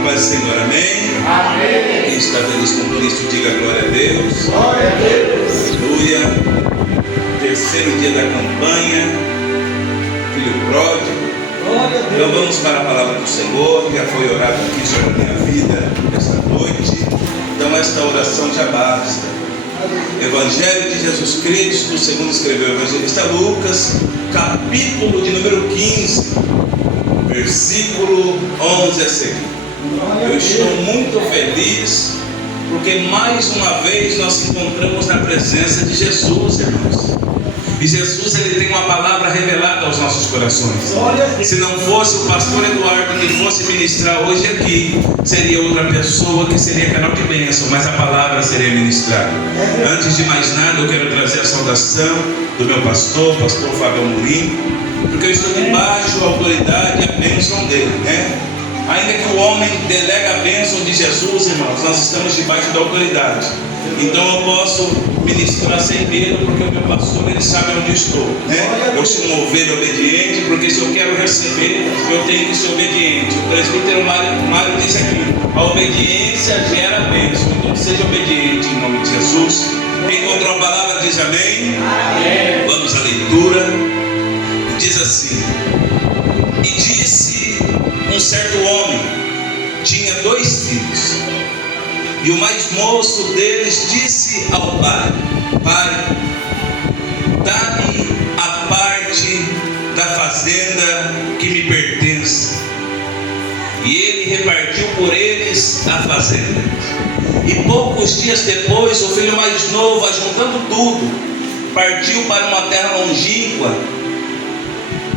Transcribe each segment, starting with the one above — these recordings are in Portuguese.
paz do Senhor, amém? Amém. Quem está feliz com Cristo, diga glória a Deus. Glória a Deus. Aleluia. Terceiro dia da campanha, filho pródigo. Então vamos para a palavra do Senhor, que já foi orado aqui sobre a minha vida esta noite. Então esta oração já basta. Evangelho de Jesus Cristo, segundo escreveu o evangelista Lucas, capítulo de número 15, versículo 11 a seguir. Eu estou muito feliz porque mais uma vez nós encontramos na presença de Jesus, irmãos. E Jesus, ele tem uma palavra revelada aos nossos corações. Se não fosse o pastor Eduardo que fosse ministrar hoje aqui, seria outra pessoa que seria canal de bênção, mas a palavra seria ministrada. Antes de mais nada, eu quero trazer a saudação do meu pastor Fábio Amorim, porque eu estou debaixo da autoridade e a bênção dele, né? Ainda que o homem delega a bênção de Jesus, irmãos, nós estamos debaixo da autoridade. Então eu posso ministrar sem medo, porque o meu pastor, ele sabe onde estou, né? Eu sou uma ovelha obediente, porque se eu quero receber, eu tenho que ser obediente. O presbítero Mário diz aqui: a obediência gera bênção. Então seja obediente em nome de Jesus. Quem encontrou a palavra diz amém. Amém. Vamos à leitura. Diz assim: e disse um certo homem, tinha 2 filhos, e o mais moço deles disse ao pai: pai, dá-me a parte da fazenda que me pertence. E ele repartiu por eles a fazenda. E poucos dias depois, o filho mais novo, ajuntando tudo, partiu para uma terra longínqua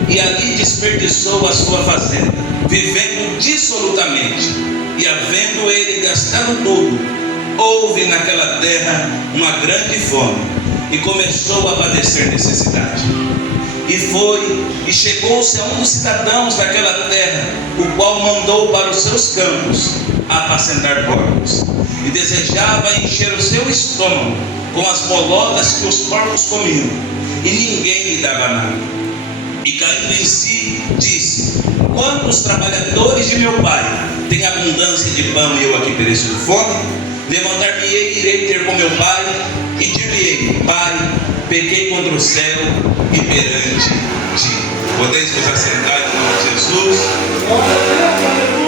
e ali desperdiçou a sua fazenda, vivendo dissolutamente. E havendo ele gastado tudo, houve naquela terra uma grande fome, e começou a padecer necessidade. E foi, e chegou-se a um dos cidadãos daquela terra, o qual mandou para os seus campos apacentar porcos, e desejava encher o seu estômago com as bolotas que os porcos comiam, e ninguém lhe dava nada. E caindo em si, disse: quantos trabalhadores de meu pai têm abundância de pão e eu aqui pereço de fome? Levantar-me-ei, irei ter com meu pai, e dir-lhe-ei: pai, pequei contra o céu e perante ti. Podeis vos assentar em nome de Jesus.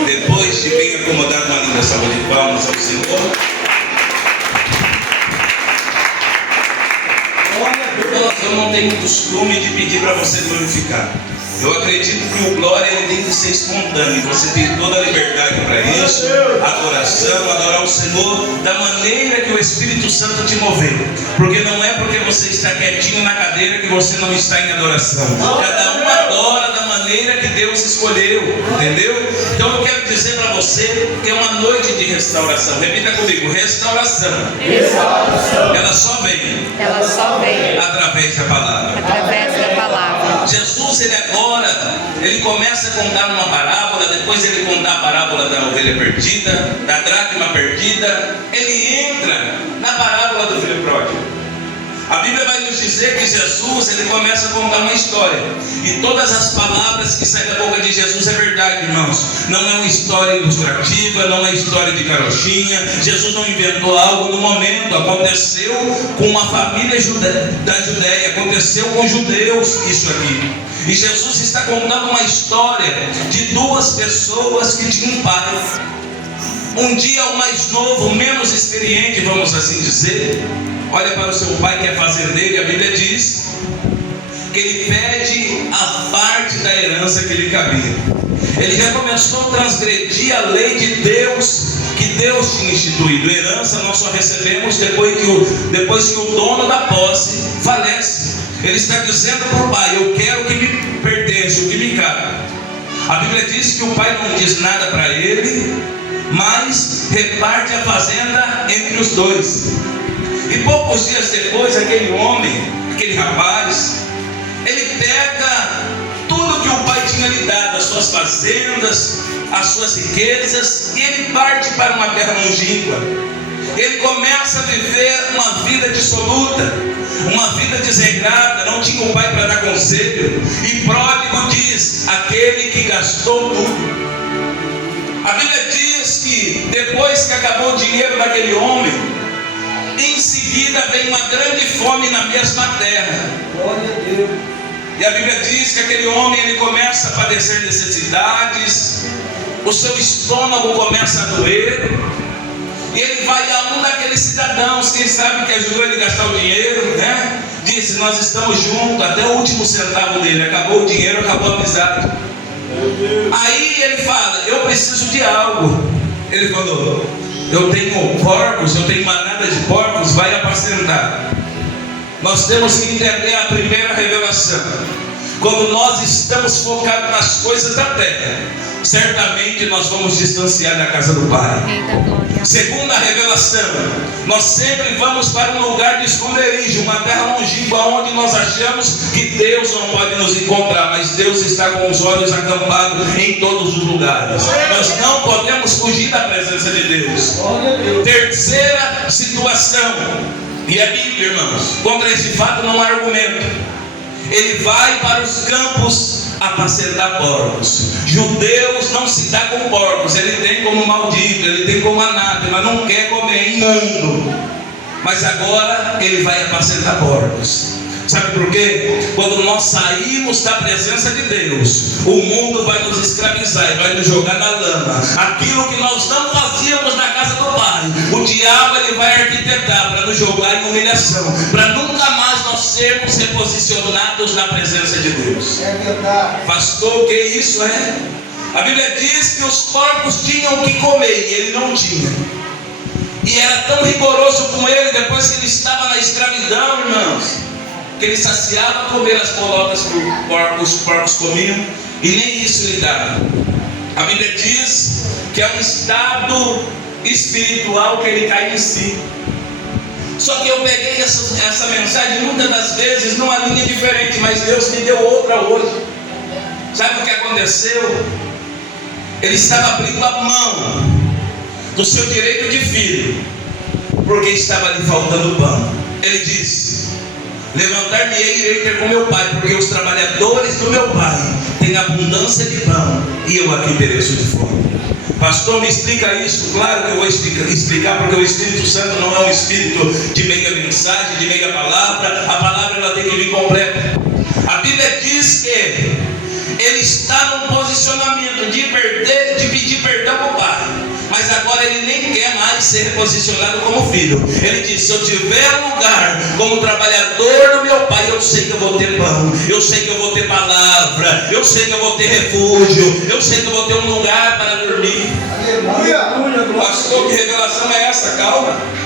Depois de bem acomodado, uma linda salva de palmas ao Senhor. Eu não tenho costume de pedir para você glorificar. Eu acredito que o glória, ele tem que ser espontâneo. Você tem toda a liberdade para isso. Adoração, adorar o Senhor da maneira que o Espírito Santo te mover. Porque não é porque você está quietinho na cadeira que você não está em adoração. Cada um adora da maneira que Deus escolheu. Entendeu? Então eu quero dizer para você que é uma noite de restauração. Repita comigo: restauração. Restauração. Ela só vem através da palavra. Através da palavra. Jesus, ele começa a contar uma parábola, depois ele conta a parábola da ovelha perdida, da dracma perdida. Ele entra na parábola do filho pródigo. A Bíblia vai nos dizer que Jesus, ele começa a contar uma história, e todas as palavras que saem da boca de Jesus é verdade, irmãos. Não é uma história ilustrativa, não é história de carochinha. Jesus não inventou algo no momento. Aconteceu com uma família da Judéia, aconteceu com judeus isso aqui. E Jesus está contando uma história de 2 pessoas que tinham um pai. Um dia o mais novo, menos experiente, vamos assim dizer, olha para o seu pai que é fazendeiro, e a Bíblia diz que ele pede a parte da herança que lhe cabia. Ele já começou a transgredir a lei de Deus, que Deus tinha instituído. Herança nós só recebemos depois que o dono da posse falece. Ele está dizendo para o pai: eu quero o que me pertence, o que me cabe. A Bíblia diz que o pai não diz nada para ele, mas reparte a fazenda entre os 2. E poucos dias depois, aquele homem, aquele rapaz, ele pega tudo que o pai tinha lhe dado, as suas fazendas, as suas riquezas, e ele parte para uma terra longínqua. Ele começa a viver uma vida dissoluta, uma vida desregrada, não tinha um pai para dar conselho. E pródigo diz: aquele que gastou tudo. A Bíblia diz que depois que acabou o dinheiro daquele homem, em seguida vem uma grande fome na mesma terra. Glória a Deus. E a Bíblia diz que aquele homem ele começa a padecer necessidades, o seu estômago começa a doer, e ele vai a um daqueles cidadãos, quem sabe que ajudou ele a gastar o dinheiro, né? Disse: nós estamos juntos até o último centavo dele, acabou o dinheiro, acabou a amizade. Aí ele fala: eu preciso de algo. Ele falou: eu tenho porcos, eu tenho manada de porcos, vai apacentar. Nós temos que entender a primeira revelação. Quando nós estamos focados nas coisas da terra, certamente nós vamos distanciar da casa do Pai. Eita glória. Segunda revelação, nós sempre vamos para um lugar de esconderijo, uma terra longínqua, onde nós achamos que Deus não pode nos encontrar, mas Deus está com os olhos acampados em todos os lugares. Nós não podemos fugir da presença de Deus. Glória a Deus. Terceira situação, e a Bíblia, irmãos, contra esse fato não há argumento. Ele vai para os campos apacentar porcos. Judeus não se dá com porcos, ele tem como maldito, ele tem como anátema, não quer comer, imundo. Mas agora ele vai apacentar porcos. Sabe por quê? Quando nós saímos da presença de Deus, o mundo vai nos escravizar e vai nos jogar na lama. Aquilo que nós não fazíamos na casa do Pai, o diabo ele vai arquitetar para nos jogar em humilhação, para nunca mais nós sermos reposicionados na presença de Deus. É verdade. Pastor, o que isso é? A Bíblia diz que os porcos tinham o que comer e ele não tinha. E era tão rigoroso com ele depois que ele estava na escravidão, irmãos, que ele saciava comer as bolotas que os porcos comiam, e nem isso lhe dava. A Bíblia diz que é um estado espiritual que ele cai em si. Só que eu peguei essa mensagem muitas das vezes numa linha diferente, mas Deus me deu outra hoje. Sabe o que aconteceu? Ele estava abrindo a mão do seu direito de filho, porque estava lhe faltando pão. Ele disse: levantar-me-ei e irei ter com meu pai, porque os trabalhadores do meu pai têm abundância de pão, e eu aqui pereço de fome. Pastor, me explica isso. Claro que eu vou explicar, porque o Espírito Santo não é um espírito de meia mensagem, de meia palavra. A palavra ela tem que vir completa. A Bíblia diz que ele está num posicionamento de pedir perdão ao pai, mas agora ele nem quer mais ser reposicionado como filho. Ele diz: se eu tiver um lugar como trabalhador do meu pai, eu sei que eu vou ter pão, eu sei que eu vou ter palavra, eu sei que eu vou ter refúgio, eu sei que eu vou ter um lugar para dormir. Aleluia. Pastor, que revelação é essa? Calma.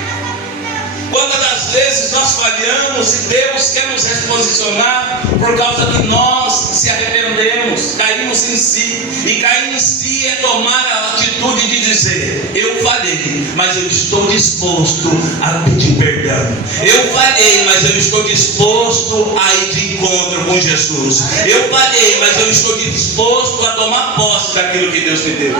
Quantas das vezes nós falhamos e Deus quer nos reposicionar por causa que nós se arrependemos, caímos em si. E cair em si é tomar a atitude de dizer: eu falhei, mas eu estou disposto a pedir perdão. Eu falhei, mas eu estou disposto a ir de encontro com Jesus. Eu falhei, mas eu estou disposto a tomar posse daquilo que Deus me deu.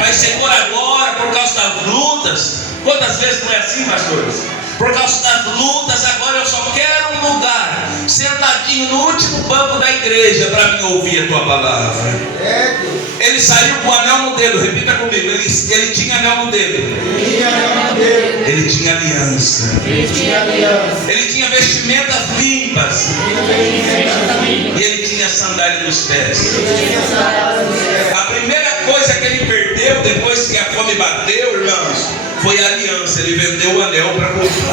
Mas se por agora, por causa das lutas, quantas vezes não é assim, pastores? Por causa das lutas, agora eu só quero um lugar sentadinho no último banco da igreja para me ouvir a tua palavra. Ele saiu com o anel no dedo, repita comigo. Ele tinha anel no dedo. Ele tinha aliança. Ele tinha vestimentas limpas. E ele tinha sandália nos pés. A primeira coisa que ele perdeu depois que a fome bateu, irmãos, foi a aliança. Ele vendeu o anel para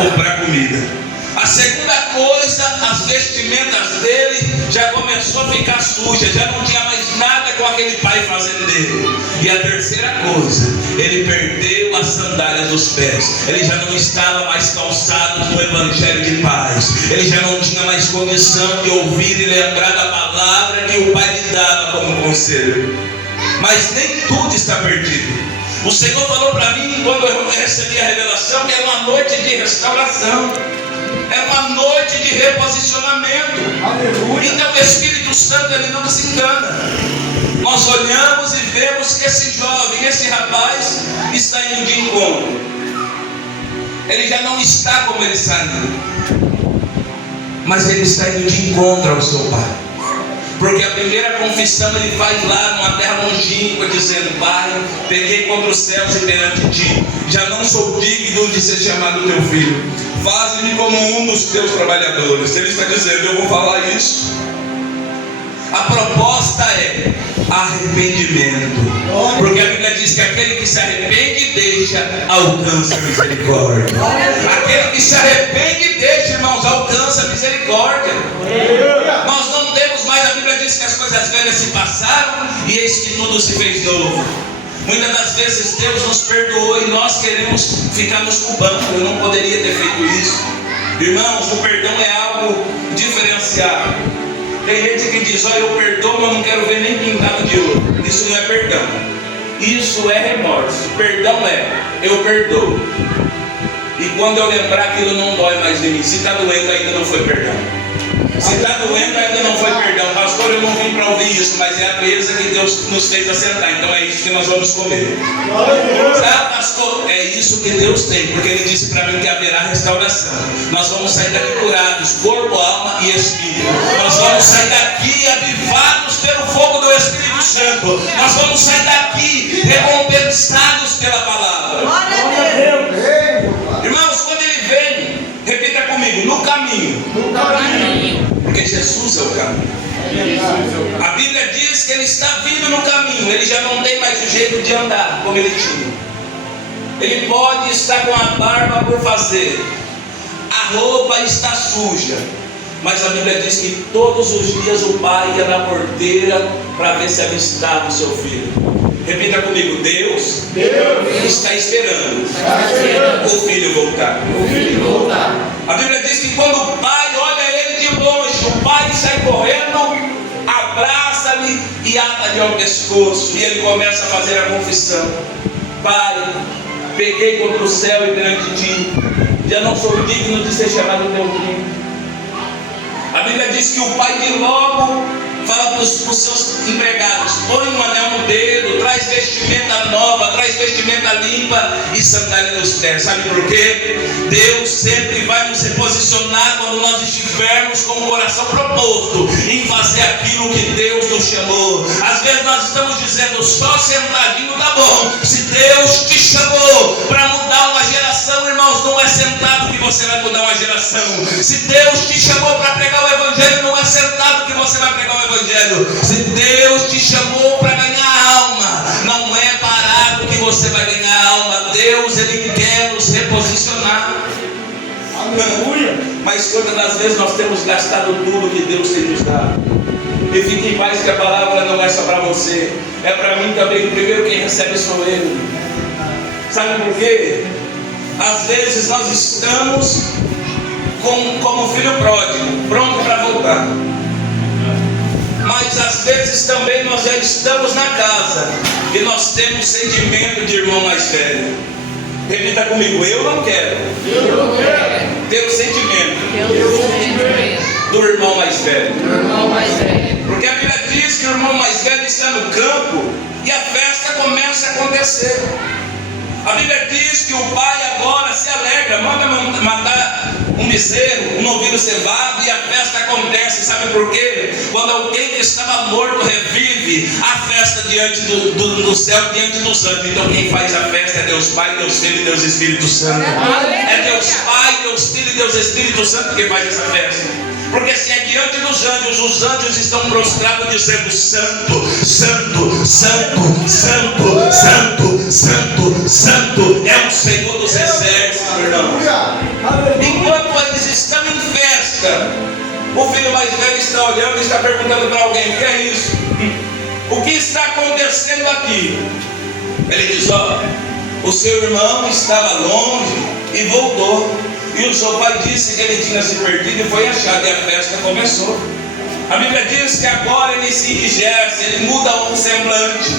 comprar comida. A segunda coisa, as vestimentas dele já começou a ficar suja, já não tinha mais nada com aquele pai fazendeiro. E a terceira coisa, ele perdeu as sandálias dos pés. Ele já não estava mais calçado no evangelho de paz. Ele já não tinha mais condição de ouvir e lembrar da palavra que o pai lhe dava como conselho. Mas nem tudo está perdido. O Senhor falou para mim, quando eu recebi a revelação, que era uma noite de restauração, era uma noite de reposicionamento. Aleluia. Então o Espírito Santo ele não nos engana. Nós olhamos e vemos que esse jovem, esse rapaz está indo de encontro. Ele já não está como ele saiu, mas ele está indo de encontro ao seu pai. Porque a primeira confissão ele faz lá numa terra longínqua, dizendo: Pai, pequei contra os céus e perante ti, já não sou digno de ser chamado teu filho, faze-me como um dos teus trabalhadores. Ele está dizendo: eu vou falar isso. A proposta é arrependimento, porque a Bíblia diz que aquele que se arrepende e deixa, alcança a misericórdia. Aquele que se arrepende e deixa, irmãos, alcança a misericórdia. Nós não temos mais, a Bíblia diz que as coisas velhas se passaram e eis que tudo se fez novo. Muitas das vezes Deus nos perdoou e nós queremos ficar nos culpando. Eu não poderia ter feito isso. Irmãos, o perdão é algo diferenciado. Tem gente que diz: olha, eu perdoo, mas não quero ver nem pintado de ouro. Isso não é perdão, isso é remorso. Perdão é: eu perdoo, e quando eu lembrar, aquilo não dói mais em mim. Se está doendo, ainda não foi perdão. Se está doendo, ainda não foi perdão. Pastor, eu não vim para ouvir isso, mas é a mesa que Deus nos fez assentar, então é isso que nós vamos comer. Sabe, pastor, é isso que Deus tem, porque Ele disse para mim que haverá restauração. Nós vamos sair daqui curados, corpo, alma e espírito. Nós vamos sair daqui avivados pelo fogo do Espírito Santo. Nós vamos sair daqui recompensados pela palavra. Glória a Deus. Irmãos, quando Ele vem, repita comigo: no caminho. No caminho. Porque Jesus é o caminho. A Bíblia diz que Ele está vindo no caminho. Ele já não tem mais o jeito de andar como Ele tinha. Ele pode estar com a barba por fazer, a roupa está suja, mas a Bíblia diz que todos os dias o pai ia na porteira para ver se avistava o seu filho. Repita comigo: Deus está esperando o filho voltar. A Bíblia diz que quando o pai olha ele de longe, o pai sai correndo, abraça-lhe e ata-lhe ao pescoço, e ele começa a fazer a confissão: Pai, peguei contra o céu e perante ti, já não sou digno de ser chamado teu filho. A Bíblia diz que o pai de logo fala para os seus empregados: põe um anel no dedo, traz vestimenta nova, traz vestimenta limpa e sandália nos pés. Sabe por quê? Deus sempre vai nos reposicionar quando nós estivermos com o coração proposto em fazer aquilo que Deus nos chamou. Às vezes nós estamos dizendo: só sentadinho tá bom. Se Deus te chamou para mudar uma geração, irmãos, não é sentado que você vai mudar uma geração. Se Deus te chamou para pregar o Evangelho, não é sentado que você vai pregar o Evangelho. Se Deus te chamou para ganhar alma, não é parado que você vai ganhar alma. Deus, Ele quer nos reposicionar. Aleluia. Mas quantas das vezes nós temos gastado tudo que Deus tem nos dado? E fique em paz que a palavra não é só para você, é para mim também. O primeiro quem recebe sou eu. Sabe por quê? Às vezes nós estamos como filho pródigo, pronto para voltar. Mas às vezes também nós já estamos na casa e nós temos sentimento de irmão mais velho. Repita comigo: eu não quero ter o sentimento do irmão mais velho. Porque a Bíblia diz que o irmão mais velho está no campo e a festa começa a acontecer. A Bíblia diz que o pai agora se alegra, manda matar um bezerro, um novilho cevado, e a festa acontece. Sabe por quê? Quando alguém que estava morto revive, a festa diante do céu, diante dos santos. Então quem faz a festa é Deus Pai, Deus Filho e Deus Espírito Santo. É Deus Pai, Deus Filho e Deus Espírito Santo que faz essa festa. Porque se é diante dos anjos, os anjos estão prostrados dizendo: Santo, Santo, Santo, Santo, Santo, Santo, Santo é o Senhor dos exércitos, irmãos. Enquanto eles estão em festa, o filho mais velho está olhando e está perguntando para alguém: o que é isso? O que está acontecendo aqui? Ele diz: ó, o seu irmão estava longe e voltou. E o seu pai disse que ele tinha se perdido e foi achado, e a festa começou. A Bíblia diz que agora ele se enrijece, ele muda o semblante.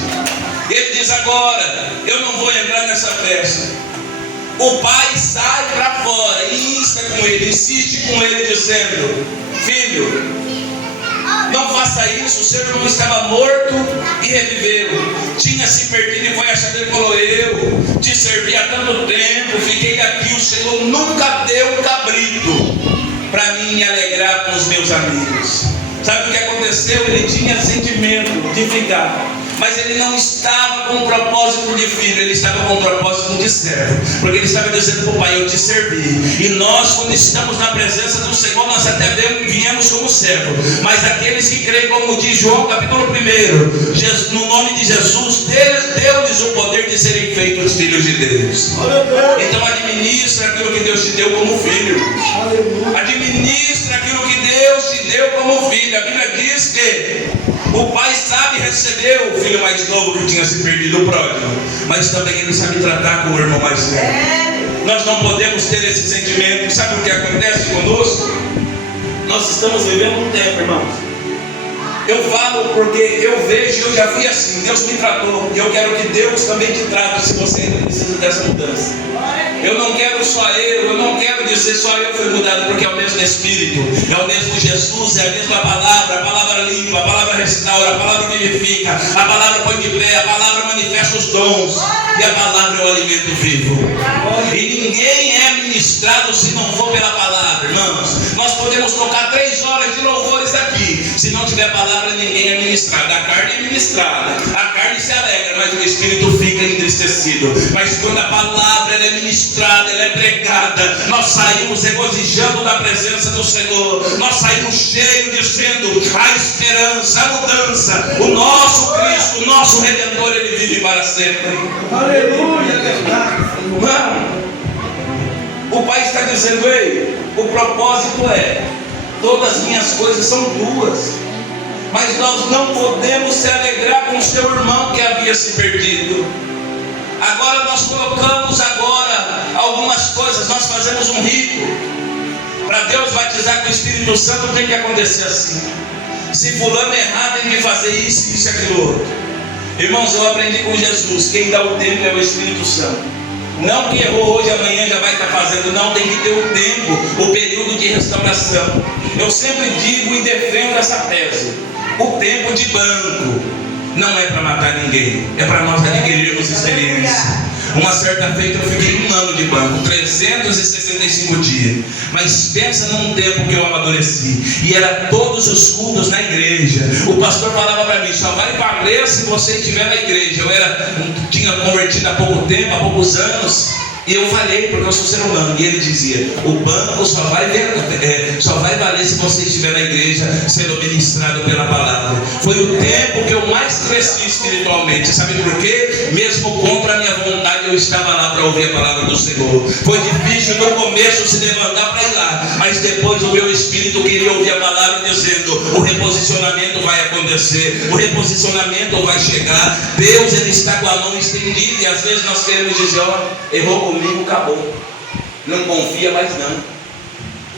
Ele diz: agora eu não vou entrar nessa festa. O pai sai para fora e insta com ele, insiste com ele, dizendo: filho, não faça isso, o seu irmão estava morto e reviveu, tinha se perdido e foi achado. Ele falou: eu te servi há tanto tempo, fiquei aqui, o Senhor nunca deu um cabrito para mim me alegrar com os meus amigos. Sabe o que aconteceu? aconteceu? Ele tinha sentimento de ficar, mas ele não estava com o propósito de filho, ele estava com o propósito de servo, porque ele estava dizendo para o pai: eu te servi. E nós, quando estamos na presença do Senhor, nós até viemos como servo, mas aqueles que creem, como diz João capítulo 1, no nome de Jesus, deu-lhes o poder de serem feitos filhos de Deus. Então administra aquilo que Deus te deu como filho, administra aquilo que Deus te deu como filho. A Bíblia diz que o pai sabe receber o filho mais novo que tinha se perdido, o pródigo, mas também ele sabe tratar com o irmão mais velho. Nós não podemos ter esse sentimento. Sabe o que acontece conosco? Nós estamos vivendo um tempo, irmãos. Eu falo porque eu vejo, eu já vi assim, Deus me tratou, e eu quero que Deus também te trate, se você ainda precisa dessa mudança. Eu não quero só eu não quero dizer só eu fui mudado, porque é o mesmo Espírito, é o mesmo Jesus, é a mesma palavra. A palavra limpa, a palavra restaura, a palavra vivifica, a palavra põe de pé, a palavra manifesta os dons, e a palavra é o alimento vivo. E ninguém é ministrado se não for pela palavra, irmãos. Nós podemos tocar 3 horas de louvores aqui, se não tiver palavra, ninguém é ministrado. A carne é ministrada, a carne se alegra, mas o Espírito fica entristecido. Mas quando a palavra ela é ministrada, ela é pregada, nós saímos regozijando da presença do Senhor, nós saímos cheios dizendo: a esperança, a mudança, o nosso Cristo, o nosso Redentor, ele vive para sempre. Aleluia, verdade. Mano, o Pai está dizendo: ei, o propósito é, todas as minhas coisas são tuas, mas nós não podemos se alegrar com o seu irmão que havia se perdido. Agora nós colocamos algumas coisas, nós fazemos um rito. Para Deus batizar com o Espírito Santo tem que acontecer assim. Se fulano errar, tem que fazer isso, isso e aquilo outro. Irmãos, eu aprendi com Jesus: quem dá o tempo é o Espírito Santo. Não que errou hoje, amanhã já vai estar fazendo. Não, tem que ter o tempo, o período de restauração. Eu sempre digo e defendo essa tese: o tempo de banco não é para matar ninguém, é para nós adquirirmos experiência. Uma certa feita eu fiquei 1 ano de banco, 365 dias. Mas pensa num tempo que eu amadureci, e era todos os cultos na igreja. O pastor falava para mim: só vai valer se você estiver na igreja. Eu tinha convertido há pouco tempo, há poucos anos. E eu falei, porque eu sou ser humano. E ele dizia: o banco só vai valer se você estiver na igreja sendo ministrado pela palavra. Foi o tempo que eu mais cresci espiritualmente. Sabe por quê? Mesmo contra a minha vontade, eu estava lá para ouvir a palavra do Senhor. Foi difícil no começo se levantar para ir lá, mas depois o meu espírito queria ouvir a palavra dizendo: o reposicionamento vai acontecer, o reposicionamento vai chegar. Deus, ele está com a mão estendida, e às vezes nós queremos dizer: ó, errou comigo, acabou, não confia mais não.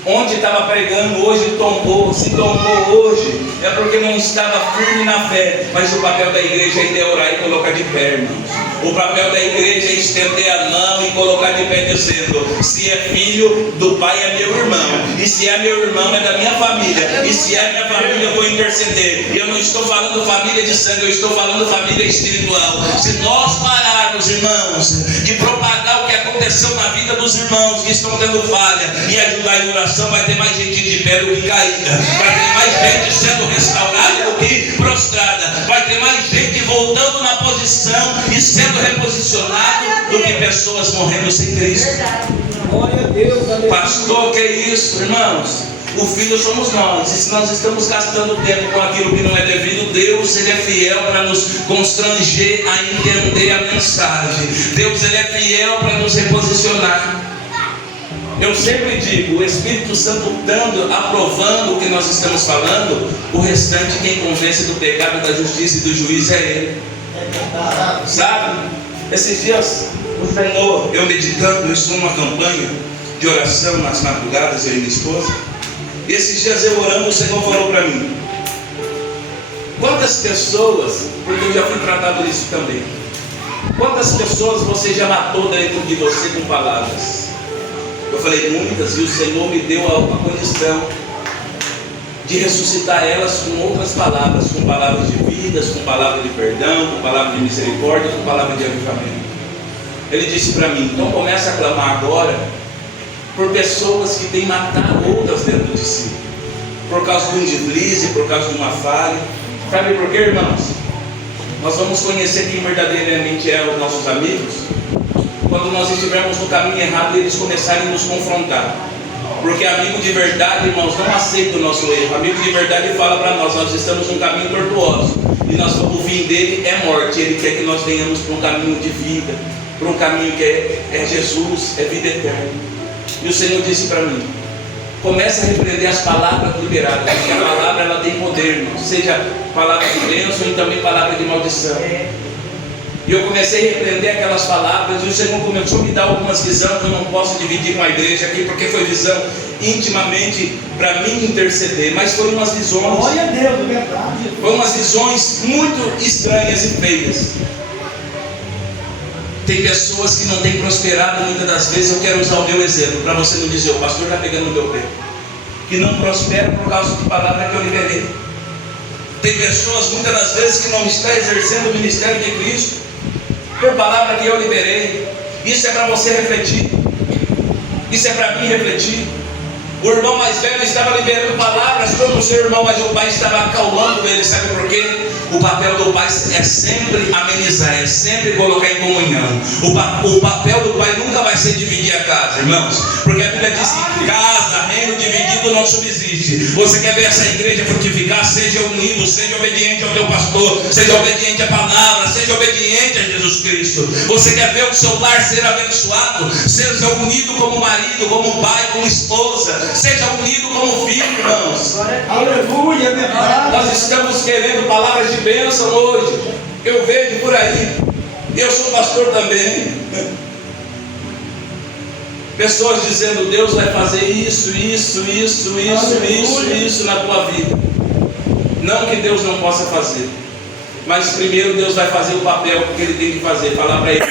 Onde estava pregando hoje tombou. Se tombou hoje é porque não estava firme na fé. Mas o papel da igreja ainda é orar e colocar de pé, irmãos. O papel da igreja é estender a mão e colocar de pé dizendo: se é filho do Pai é meu irmão, e se é meu irmão é da minha família, e se é minha família eu vou interceder. E eu não estou falando família de sangue, eu estou falando família espiritual. Se nós pararmos, irmãos, de propagar o que aconteceu na vida dos irmãos que estão tendo falha e ajudar em oração, vai ter mais gente de pé do que caída, vai ter mais gente sendo restaurada do que prostrada, vai ter mais gente voltando na posição e sendo reposicionado do que pessoas morrendo sem Cristo. Glória a Deus, aleluia. Pastor, que é isso, irmãos? O filho somos nós, e se nós estamos gastando tempo com aquilo que não é devido, Deus, ele é fiel para nos constranger a entender a mensagem. Deus, ele é fiel para nos reposicionar. Eu sempre digo: o Espírito Santo aprovando o que nós estamos falando, o restante, quem convence do pecado, da justiça e do juízo é Ele. Sabe? Esses dias, o Senhor, eu meditando, eu estou numa campanha de oração nas madrugadas, eu e minha esposa. E esses dias eu orando, o Senhor falou para mim: quantas pessoas, porque eu já fui tratado disso também, quantas pessoas você já matou dentro de você com palavras? Eu falei: muitas, e o Senhor me deu a condição de ressuscitar elas com outras palavras, com palavras de vidas, com palavras de perdão, com palavras de misericórdia, com palavras de avivamento. Ele disse para mim: então começa a clamar agora por pessoas que têm matado outras dentro de si. por causa de um deslize, por causa de uma falha. Sabe por quê, irmãos? Nós vamos conhecer quem verdadeiramente é os nossos amigos quando nós estivermos no caminho errado e eles começarem a nos confrontar. Porque amigo de verdade, irmãos, não aceita o nosso erro. Amigo de verdade fala para nós: nós estamos num caminho tortuoso e o fim dele é morte. Ele quer que nós venhamos para um caminho de vida, para um caminho que é Jesus, é vida eterna. E o Senhor disse para mim: começa a repreender as palavras liberadas, porque a palavra ela tem poder, irmão. Seja palavra de bênção e também palavra de maldição. E eu comecei a repreender aquelas palavras, e o Senhor começou a me dar algumas visões que eu não posso dividir com a igreja aqui, porque foi visão intimamente para mim interceder, mas foram umas visões. Glória a Deus, é verdade. Foram umas visões muito estranhas e feias. Tem pessoas que não têm prosperado muitas das vezes. Eu quero usar o meu exemplo para você não dizer: o pastor está pegando no meu pé. Que não prospera por causa de palavra que eu liberei. Tem pessoas muitas das vezes que não estão exercendo o ministério de Cristo por palavra que eu liberei. Isso é para você refletir. Isso é para mim refletir. O irmão mais velho estava liberando palavras sobre o seu irmão, mas o pai estava acalmando ele. Sabe por quê? O papel do pai é sempre amenizar, é sempre colocar em comunhão. O papel do pai nunca vai ser dividir a casa, irmãos, porque a Bíblia diz que casa, reino dividido não subsiste. Você quer ver essa igreja frutificar? Seja unido, seja obediente ao teu pastor, seja obediente à palavra, seja obediente a Jesus Cristo. Você quer ver o seu lar ser abençoado? Seja unido como marido, como pai, como esposa, seja unido como filho, irmãos. Aleluia, é verdade. Nós estamos querendo palavras de bênção hoje. Eu vejo por aí. Eu sou pastor também. Pessoas dizendo: Deus vai fazer isso na tua vida. Não que Deus não possa fazer, mas primeiro Deus vai fazer o papel que Ele tem que fazer. Falar para ele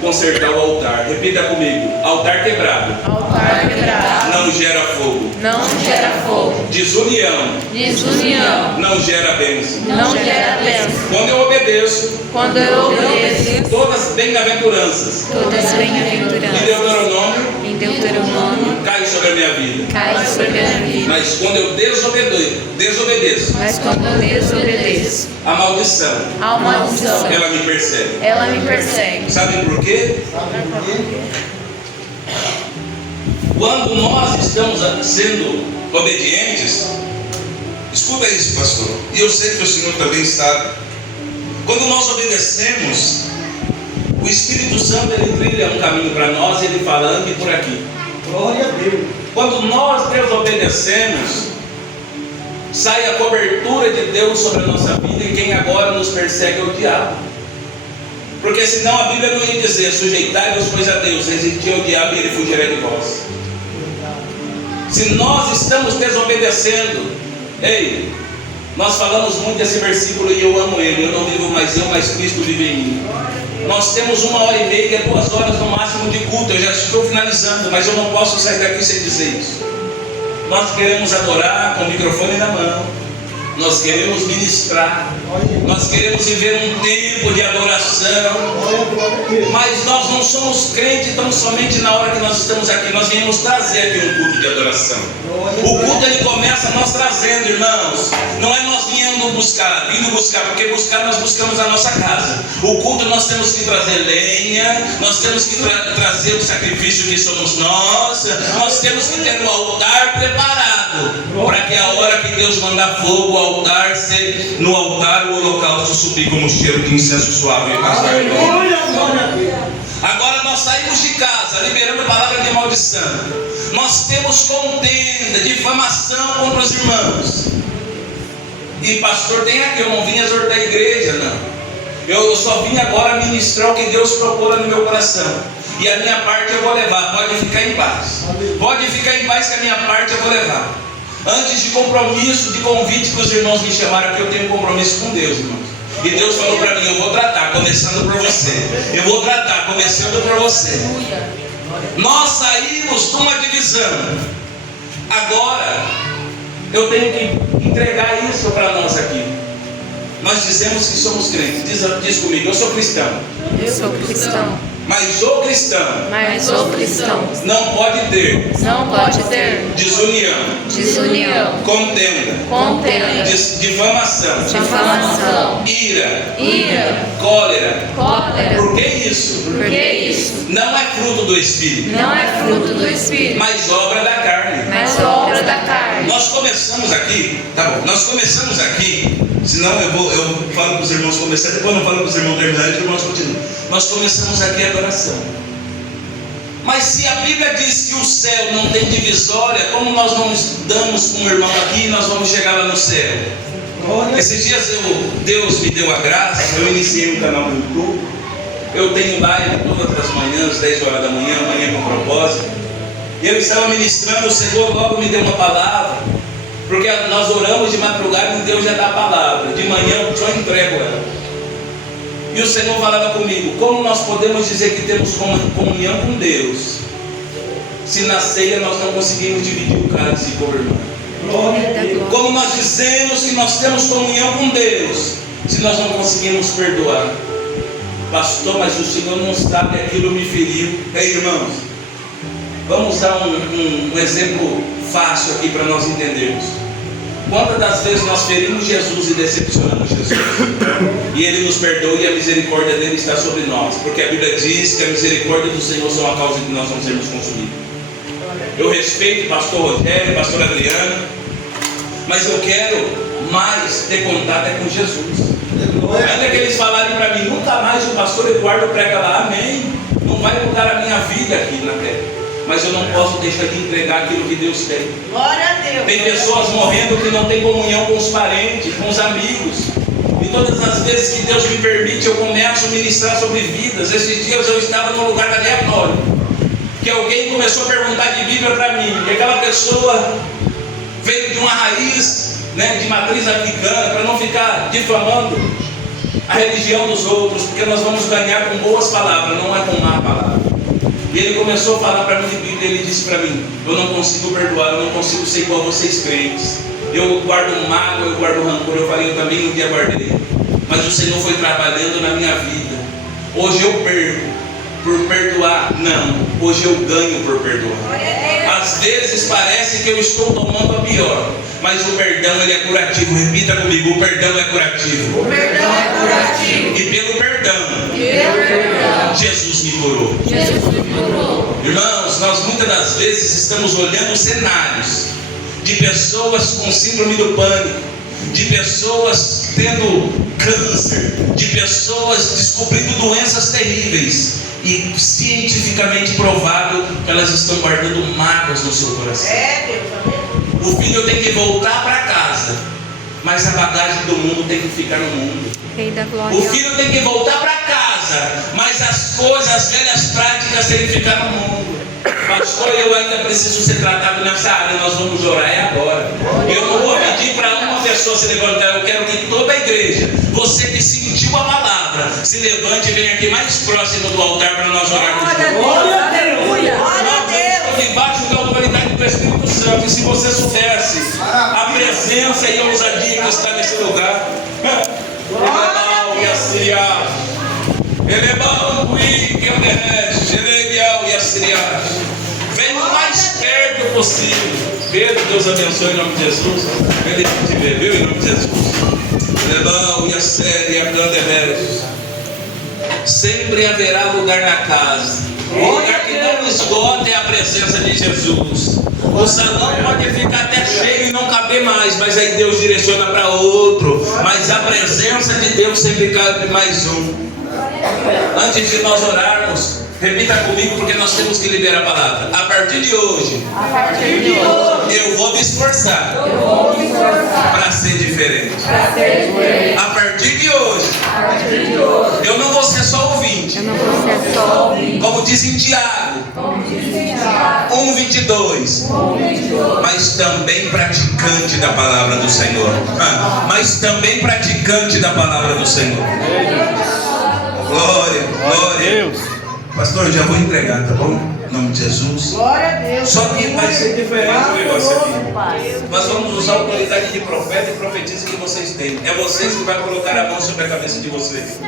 consertar o altar. Repita comigo: altar quebrado. Altar quebrado. Não gera fogo. Não gera fogo. Desunião. Desunião. Não gera bênção. Não gera bênção. Quando eu obedeço, Quando eu obedeço, todas bem-aventuranças todas em bem-aventuranças Deuteronômio em Deuteronômio caem sobre a minha vida. caem sobre a minha vida. Mas quando eu desobedeço, Mas quando eu desobedeço, a maldição, há uma maldição. ela me persegue. Ela me persegue. Sabe por quê? Quando nós estamos sendo obedientes, escuta isso, pastor, e eu sei que o Senhor também sabe. Quando nós obedecemos, o Espírito Santo ele trilha um caminho para nós e ele fala: ande por aqui. Glória a Deus. Quando nós desobedecemos, sai a cobertura de Deus sobre a nossa vida, e quem agora nos persegue é o diabo. Porque senão a Bíblia não ia dizer: sujeitai-vos pois a Deus, resistir ao diabo e ele fugirá de vós. Se nós estamos desobedecendo, ei, nós falamos muito desse versículo e eu amo ele. Eu não vivo mais eu, mas Cristo vive em mim. Nós temos 1h30, 2 horas no máximo de culto. Eu já estou finalizando, mas eu não posso sair daqui sem dizer isso. Nós queremos adorar com o microfone na mão. Nós queremos ministrar. Nós queremos viver um tempo de adoração. Mas nós não somos crentes tão somente na hora que nós estamos aqui. Nós viemos trazer aqui um culto de adoração. O culto ele começa nós trazendo, irmãos. Não é nós vindo buscar, porque buscar nós buscamos a nossa casa. O culto nós temos que trazer lenha, nós temos que trazer o sacrifício que somos nós. Nós temos que ter o altar preparado, para que a hora que Deus mandar fogo, o altar ser, no altar o holocausto subir como cheiro de incenso suave. Agora nós saímos de casa liberando palavra de maldição. Nós temos contenda, difamação contra os irmãos. E pastor, tem aqui, eu não vim exortar a igreja, não. Eu só vim agora ministrar o que Deus propôs no meu coração. E a minha parte eu vou levar, pode ficar em paz. Pode ficar em paz que a minha parte eu vou levar. Antes de compromisso, de convite que os irmãos me chamaram aqui, eu tenho um compromisso com Deus, irmãos. E Deus falou para mim: eu vou tratar, começando por você. Eu vou tratar, começando por você. Nós saímos de uma divisão. Agora, eu tenho que entregar isso para nós aqui. Nós dizemos que somos crentes. Diz comigo: eu sou cristão. Eu sou cristão. Mas o cristão Mas o cristão não pode ter não pode ter desunião, desunião, contenda, contenda, difamação, difamação, ira, ira, cólera. cólera. Por que isso? Porque isso Não é fruto do Espírito, não é fruto do Espírito, mas obra da carne. mas obra da carne. Nós começamos aqui, tá bom? Nós começamos aqui, senão eu falo para os irmãos começar, depois eu não falo para os irmãos terminar, os irmãos continuam. Nós começamos aqui a adoração. Mas se a Bíblia diz que o céu não tem divisória, como nós não estudamos com o irmão aqui, nós vamos chegar lá no céu? Glória. Esses dias Deus me deu a graça, eu iniciei um canal no YouTube. Eu tenho live todas as manhãs, 10 horas da manhã, amanhã com propósito. E eu estava ministrando, o Senhor logo me deu uma palavra, porque nós oramos de madrugada e Deus já dá a palavra. De manhã eu só entrego ela. E o Senhor falava comigo: como nós podemos dizer que temos comunhão com Deus, se na ceia nós não conseguimos dividir o cálice com o irmão? Glória a Deus. Como nós dizemos que nós temos comunhão com Deus, se nós não conseguimos perdoar? Pastor, mas o Senhor não sabe, aquilo me feriu. Ei, irmãos, vamos dar um exemplo fácil aqui para nós entendermos. Quantas das vezes nós ferimos Jesus e decepcionamos Jesus? E Ele nos perdoa e a misericórdia dele está sobre nós, porque a Bíblia diz que a misericórdia do Senhor são a causa de nós não sermos consumidos. Eu respeito o pastor Rogério, o pastor Adriano, mas eu quero mais ter contato com Jesus. Ainda que eles falarem para mim: nunca mais o pastor Eduardo prega lá, amém. Não vai mudar a minha vida aqui na terra, mas eu não posso deixar de entregar aquilo que Deus tem. Glória a Deus. Tem pessoas morrendo que não tem comunhão com os parentes, com os amigos. E todas as vezes que Deus me permite, eu começo a ministrar sobre vidas. Esses dias eu estava num lugar aleatório, que alguém começou a perguntar de Bíblia para mim, e aquela pessoa veio de uma raiz, de matriz africana, para não ficar difamando a religião dos outros, porque nós vamos ganhar com boas palavras, não é com má palavra. E ele começou a falar para mim de Bíblia. Ele disse para mim: eu não consigo perdoar, eu não consigo ser igual a vocês crentes, eu guardo mágoa, eu guardo rancor. Eu falei: eu também um dia guardei, mas o Senhor foi trabalhando na minha vida. Hoje eu perco por perdoar? Não, hoje eu ganho por perdoar. Às vezes parece que eu estou tomando a pior, mas o perdão, ele é curativo. Repita comigo: o perdão é curativo. O perdão é curativo. E pelo perdão, Jesus me curou. Jesus me curou. Irmãos, nós muitas das vezes estamos olhando cenários de pessoas com síndrome do pânico, de pessoas tendo câncer, de pessoas descobrindo doenças terríveis, e cientificamente provado que elas estão guardando mágoas no seu coração. O filho tem que voltar para casa, mas a bagagem do mundo tem que ficar no mundo. Rei da glória. O filho tem que voltar para casa, mas as coisas, as velhas práticas têm que ficar no mundo. Pastor, eu ainda preciso ser tratado nessa área. Nós vamos orar agora. Eu não vou pedir para uma pessoa se levantar. Eu quero que toda a igreja, você que sentiu a palavra, se levante e venha aqui mais próximo do altar para nós orarmos. Glória a Deus. Glória a Deus. Debaixo da autoridade do Espírito Santo. E se você soubesse a presença e a ousadia que está nesse lugar. Venha o mais perto possível. Pedro, Deus abençoe em nome de Jesus. Ele te ver, viu, em nome de Jesus. Sempre haverá lugar na casa. O lugar que não esgota é a presença de Jesus. O salão pode ficar até cheio e não caber mais, mas aí Deus direciona para outro. Mas a presença de Deus sempre cabe mais um. Antes de nós orarmos, repita comigo, porque nós temos que liberar a palavra. A partir de hoje, eu vou me esforçar para ser diferente. A partir de hoje, eu não vou ser só ouvinte. Como diz em Tiago 1:22, mas também praticante da palavra do Senhor. Mas também praticante da palavra do Senhor. Glória, glória. Pastor, eu já vou entregar, tá bom? Em nome de Jesus. Glória a Deus. Só que vai ser diferente o negócio aqui. Nós vamos usar a autoridade de profeta e profetisa que vocês têm. É vocês que vão colocar a mão sobre a cabeça de vocês.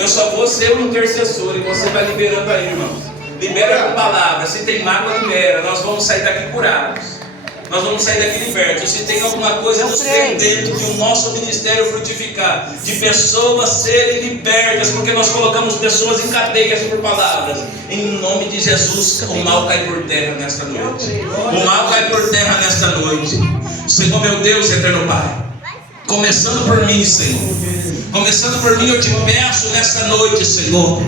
Eu só vou ser um intercessor e você vai liberando aí, irmãos. Libera com palavras. Se tem mágoa, libera. Nós vamos sair daqui curados. Nós vamos sair daqui libertos. Se tem alguma coisa nos dentro de o nosso ministério frutificar, de pessoas serem libertas, porque nós colocamos pessoas em cadeias por palavras. Em nome de Jesus, o mal cai por terra nesta noite. O mal cai por terra nesta noite. Senhor meu Deus, eterno Pai, começando por mim, Senhor. Começando por mim, eu te peço nesta noite, Senhor,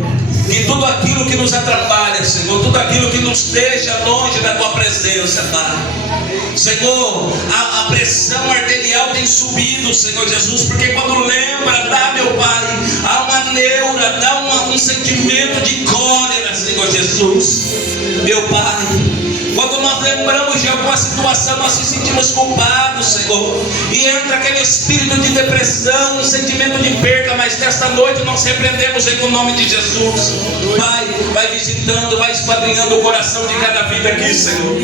que tudo aquilo que nos atrapalha, Senhor, tudo aquilo que nos deixa longe da Tua presença, Pai. Senhor, a pressão arterial tem subido, Senhor Jesus, porque quando lembra, dá, meu Pai, há uma neura, dá um sentimento de cólera, Senhor Jesus. Meu Pai, quando nós lembramos de alguma situação, nós nos sentimos culpados, Senhor, e entra aquele espírito de depressão, um sentimento de perca, mas nesta noite nós repreendemos em nome de Jesus. Pai, vai visitando, vai esquadrinhando o coração de cada vida aqui, Senhor,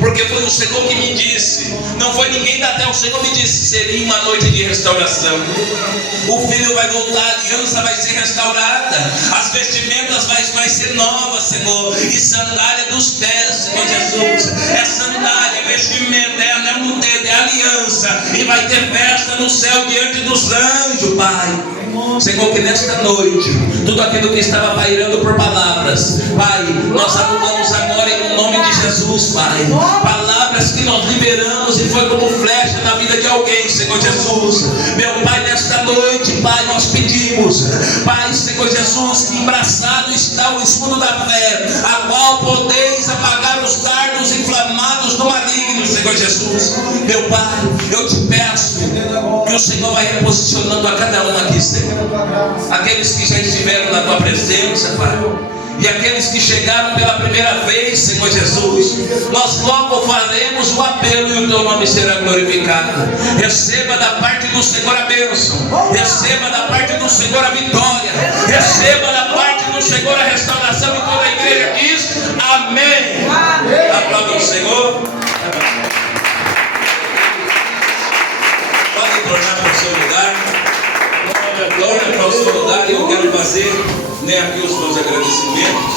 porque foi o Senhor que me disse, não foi ninguém da terra, o Senhor me disse, seria uma noite de restauração. O filho vai voltar, a aliança vai ser restaurada, as vestimentas vai ser novas, Senhor, e sandália dos pés, Senhor Jesus, é sandália, é vestimenta, é anel no dedo, é aliança, e vai ter festa no céu diante dos anjos, Pai. Senhor, que nesta noite, tudo aquilo que estava pairando por palavras, Pai, nós anulamos agora em nome de Jesus, Pai. Palavras que nós liberamos e foi como flecha na vida de alguém, Senhor Jesus. Meu Pai, nesta noite, Pai, nós pedimos, Pai, Senhor Jesus, que embraçado está o escudo da fé, a qual podeis apagar os dardos inflamados do maligno, Senhor Jesus. Meu Pai, eu te peço que o Senhor vai reposicionando a cada um aqui, Senhor. Aqueles que já estiveram na Tua presença, Pai, e aqueles que chegaram pela primeira vez, Senhor Jesus, nós logo faremos o apelo e o Teu nome será glorificado. Receba da parte do Senhor a bênção, receba da parte do Senhor a vitória, receba da parte do Senhor a restauração, e toda a igreja diz amém. Aplauda o Senhor. Pode tornar para o seu lugar. Glória para o seu lugar. Eu quero fazer aqui os meus agradecimentos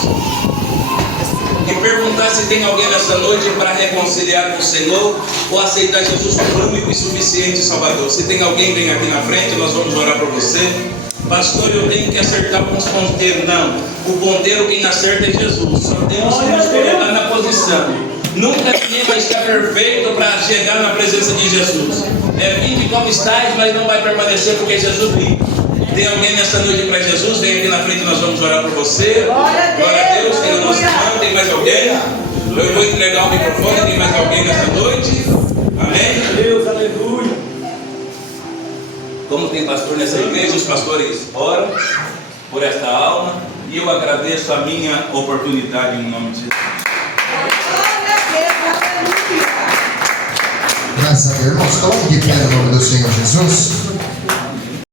e perguntar se tem alguém nessa noite para reconciliar com o Senhor ou aceitar Jesus como único e suficiente Salvador. Se tem alguém, vem aqui na frente, nós vamos orar por você. Pastor, eu tenho que acertar com os ponteiros. Não, o ponteiro quem acerta é Jesus. Só temos que nos colocar na posição. Nunca ninguém vai estar perfeito para chegar na presença de Jesus. Vinde como estáis, mas não vai permanecer, porque Jesus vive. Tem alguém nessa noite para Jesus? Vem aqui na frente, nós vamos orar por você. Glória a Deus, tem o nosso irmão, tem mais alguém? Eu vou entregar o microfone, tem mais alguém nessa noite? Amém? Deus, aleluia. Como tem pastor nessa igreja, os pastores oram por esta alma, e eu agradeço a minha oportunidade em nome de Jesus. Graças a Deus, irmãos, coloque de pé no nome do Senhor Jesus.